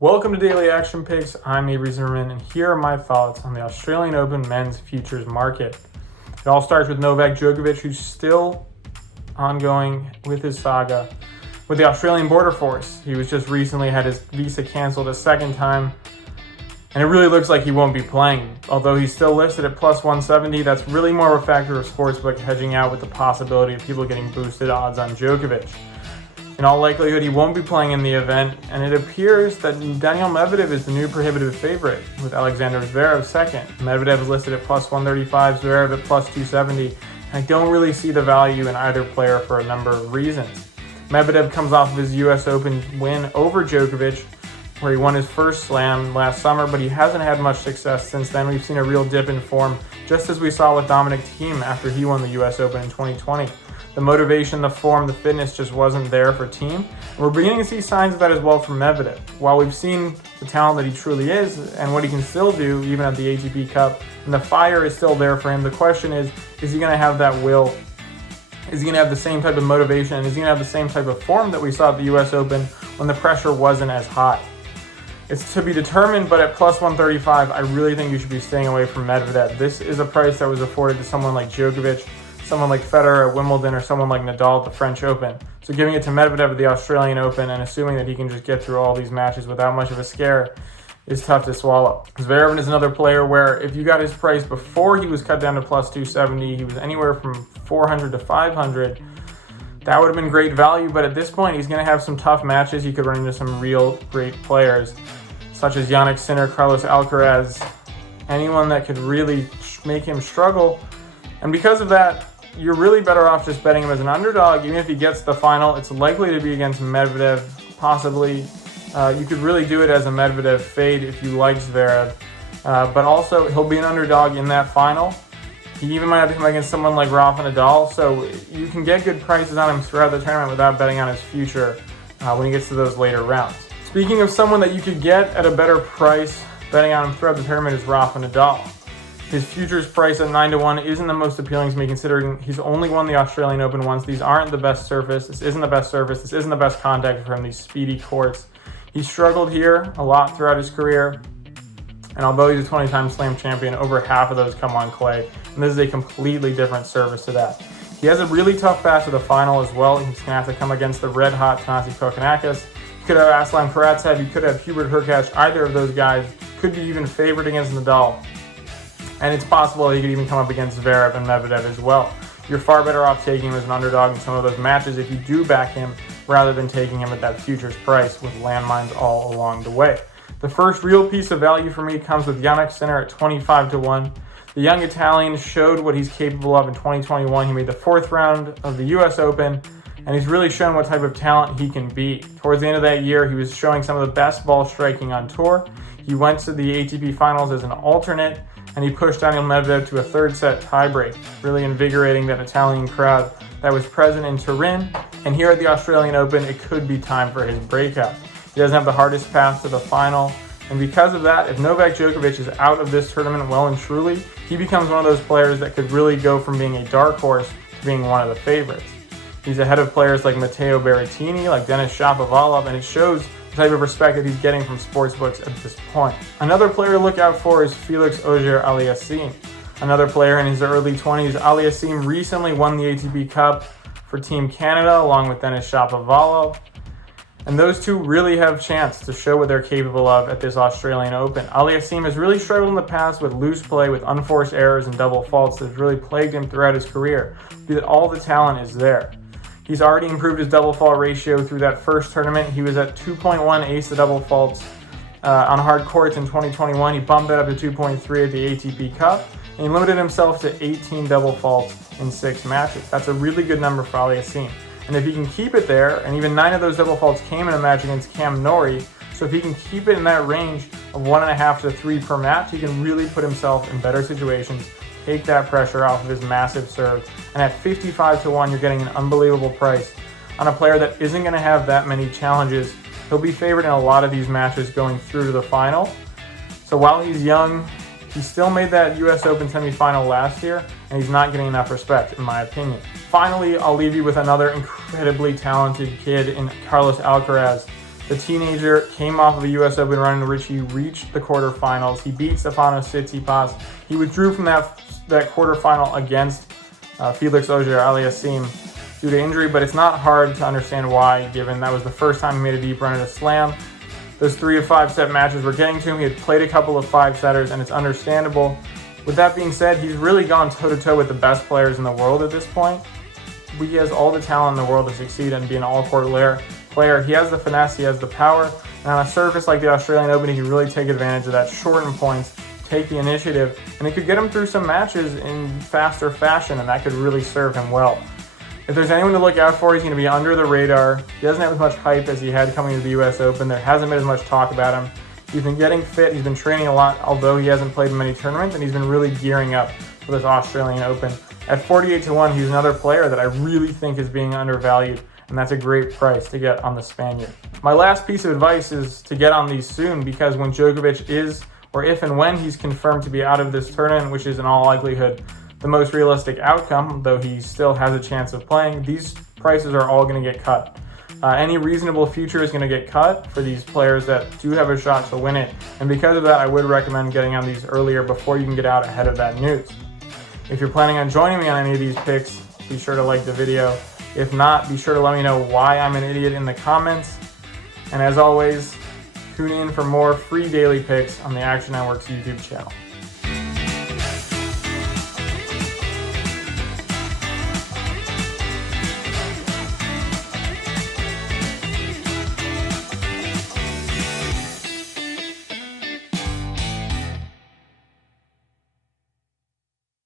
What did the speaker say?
Welcome to Daily Action Picks. I'm Avery Zimmerman, and here are my thoughts on the Australian Open men's futures market. It all starts with Novak Djokovic, who's still ongoing with his saga with the Australian border force. He was just recently had his visa canceled a second time, and it really looks like he won't be playing. Although he's still listed at plus 170, that's really more of a factor of sportsbook hedging out with the possibility of people getting boosted odds on Djokovic. In all likelihood, he won't be playing in the event, and it appears that Daniil Medvedev is the new prohibitive favorite, with Alexander Zverev second. Medvedev is listed at plus 135, Zverev at plus 270, and I don't really see the value in either player for a number of reasons. Medvedev comes off of his US Open win over Djokovic, where he won his first slam last summer, but he hasn't had much success since then. We've seen a real dip in form, just as we saw with Dominic Thiem after he won the US Open in 2020. The motivation, the form, the fitness just wasn't there for Thiem. And we're beginning to see signs of that as well from Medvedev. While we've seen the talent that he truly is and what he can still do even at the ATP Cup, and the fire is still there for him, the question is he going to have that will? Is he going to have the same type of motivation? And is he going to have the same type of form that we saw at the US Open when the pressure wasn't as high? It's to be determined, but at plus 135, I really think you should be staying away from Medvedev. This is a price that was afforded to someone like Djokovic, someone like Federer at Wimbledon, or someone like Nadal at the French Open. So giving it to Medvedev at the Australian Open and assuming that he can just get through all these matches without much of a scare is tough to swallow. Zverev is another player where if you got his price before he was cut down to plus 270, he was anywhere from 400 to 500. That would have been great value, but at this point, he's going to have some tough matches. He could run into some real great players, such as Jannik, Carlos Alcaraz, anyone that could really make him struggle. And because of that, you're really better off just betting him as an underdog. Even if he gets the final, it's likely to be against Medvedev, possibly. You could really do it as a Medvedev fade if you like Zverev. But also, he'll be an underdog in that final. He even might have to come against someone like Rafael Nadal, so you can get good prices on him throughout the tournament without betting on his future when he gets to those later rounds. Speaking of someone that you could get at a better price, betting on him throughout the tournament is Rafael Nadal. His futures price at 9-1 isn't the most appealing to me, considering he's only won the Australian Open once. These aren't the best surface. This isn't the best surface. This isn't the best contact for him, these speedy courts. He struggled here a lot throughout his career. And although he's a 20-time slam champion, over half of those come on clay. And this is a completely different surface to that. He has a really tough path to the final as well. He's going to have to come against the red-hot Thanasi Kokkinakis. He could have Aslan Karatsev. He could have Hubert Hurkacz. Either of those guys could be even favored against Nadal. And it's possible he could even come up against Zverev and Medvedev as well. You're far better off taking him as an underdog in some of those matches if you do back him, rather than taking him at that futures price with landmines all along the way. The first real piece of value for me comes with Jannik at 25-1. The young Italian showed what he's capable of in 2021. He made the fourth round of the US Open, and he's really shown what type of talent he can be. Towards the end of that year, he was showing some of the best ball striking on tour. He went to the ATP Finals as an alternate, and he pushed Daniil Medvedev to a third set tiebreak, really invigorating that Italian crowd that was present in Turin. And here at the Australian Open, it could be time for his breakout. He doesn't have the hardest path to the final, and because of that, if Novak Djokovic is out of this tournament well and truly, he becomes one of those players that could really go from being a dark horse to being one of the favorites. He's ahead of players like Matteo Berrettini, like Denis Shapovalov, and it shows the type of respect that he's getting from sportsbooks at this point. Another player to look out for is Felix Auger Aliassime. Another player in his early 20s, Aliassime recently won the ATP Cup for Team Canada along with Denis Shapovalov. And those two really have a chance to show what they're capable of at this Australian Open. Aliassime has really struggled in the past with loose play, with unforced errors and double faults that have really plagued him throughout his career. But all the talent is there. He's already improved his double fault ratio through that first tournament. He was at 2.1 ace to double faults on hard courts in 2021. He bumped that up to 2.3 at the ATP Cup, and he limited himself to 18 double faults in 6 matches. That's a really good number for Aliassime. And if he can keep it there, and even 9 of those double faults came in a match against Cam Norrie, so if he can keep it in that range of 1.5 to 3 per match, he can really put himself in better situations, take that pressure off of his massive serve. And at 55-1, you're getting an unbelievable price on a player that isn't going to have that many challenges. He'll be favored in a lot of these matches going through to the final. So while he's young, he still made that US Open semifinal last year, and he's not getting enough respect, in my opinion. Finally, I'll leave you with another incredibly talented kid in Carlos Alcaraz. The teenager came off of a U.S. Open run in which he reached the quarterfinals. He beat Stefanos Tsitsipas. He withdrew from that quarterfinal against Felix Auger Aliassime due to injury, but it's not hard to understand why, given that was the first time he made a deep run at a slam. Those 3 of 5 set matches were getting to him. He had played a couple of 5-setters, and it's understandable. With that being said, he's really gone toe-to-toe with the best players in the world at this point. He has all the talent in the world to succeed and be an all-court player. He has the finesse, he has the power, and on a surface like the Australian Open, he can really take advantage of that, shorten points, take the initiative, and it could get him through some matches in faster fashion, and that could really serve him well. If there's anyone to look out for, he's going to be under the radar. He doesn't have as much hype as he had coming to the U.S. Open. There hasn't been as much talk about him. He's been getting fit, he's been training a lot, although he hasn't played in many tournaments, and he's been really gearing up for this Australian Open. At 48-1, he's another player that I really think is being undervalued, and that's a great price to get on the Spaniard. My last piece of advice is to get on these soon, because when Djokovic is, or if and when he's confirmed to be out of this tournament, which is in all likelihood the most realistic outcome, though he still has a chance of playing, these prices are all going to get cut. Any reasonable future is going to get cut for these players that do have a shot to win it, and because of that, I would recommend getting on these earlier before you can get out ahead of that news. If you're planning on joining me on any of these picks, be sure to like the video. If not, be sure to let me know why I'm an idiot in the comments. And as always, tune in for more free daily picks on the Action Network's YouTube channel.